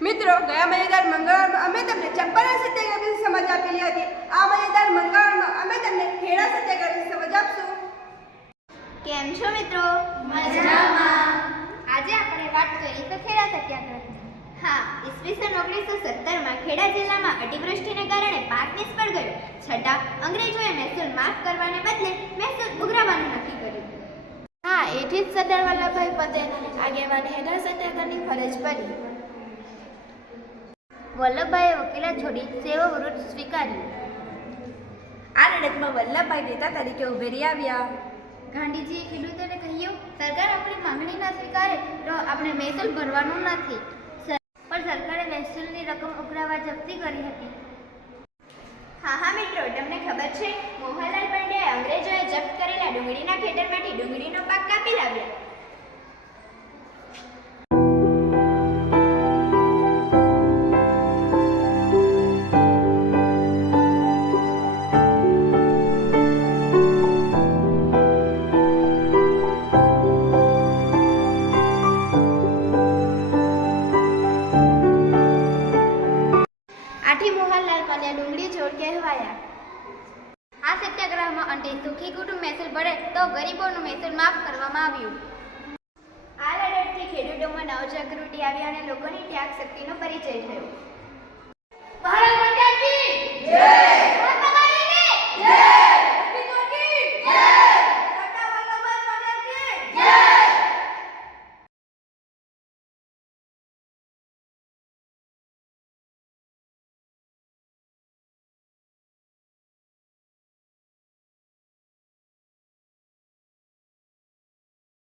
મિત્રો, ગયા મજેદાર મંગળવારમાં અમે તમને ચંપારણ સત્યાગ્રહ વિશે સમજ આપેલી હતી. આ મજેદાર મંગળવારમાં અમે તમને ખેડા સત્યાગ્રહ વિશે સમજ આપશું. કેમ છો મિત્રો? મજામાં. આજે આપણે વાત કરીશું ખેડા સત્યાગ્રહની. હા, ઈસવીસન 1917માં ખેડા જિલ્લામાં અતિવૃષ્ટિને કારણે પાક નિષ્ફળ ગયો. છતાં અંગ્રેજોએ મહેસૂલ માફ કરવાને બદલે મહેસૂલ ઉઘરાવવાનું નક્કી કર્યું. હા, એથી જ સરદાર વલ્લભભાઈ પટેલ આગેવાન હેઠળ સત્યાગ્રહની ફરજ પડી. વલ્લભભાઈએ વકીલાત છોડી સેવાવૃત્ત સ્વીકાર્યું. આ લડતમાં વલ્લભભાઈ નેતા તરીકે ઉભરી આવ્યા. ગાંધીજીએ ખેડૂતોને કહ્યું, સરકાર આપણી માંગણી ના સ્વીકારે તો આપણે મહેસૂલ ભરવાનું નથી. પણ સરકારે મહેસૂલની રકમ ઉઘરાવવા જપ્તી કરી હતી. હા મિત્રો, તમને ખબર છે, મોહનલાલ પંડ્યાએ અંગ્રેજોએ જપ્ત કરેલા ડુંગળીના ખેતરમાંથી ડુંગળીનો પાક કાપી લાવ્યા. આથી મોહનલાલ પંડ્યા ડુંગળી ચોર કહેવાયા. આ સત્યાગ્રહમાં અંતે સુખી કુટુંબ મહેસૂલ ભરે તો ગરીબોનું મહેસૂલ માફ કરવામાં આવ્યું. આ લડતથી ખેડૂતોમાં નવજાગૃતિ આવી અને લોકોની ત્યાગ શક્તિનો પરિચય થયો. ભારત માતા કી જય!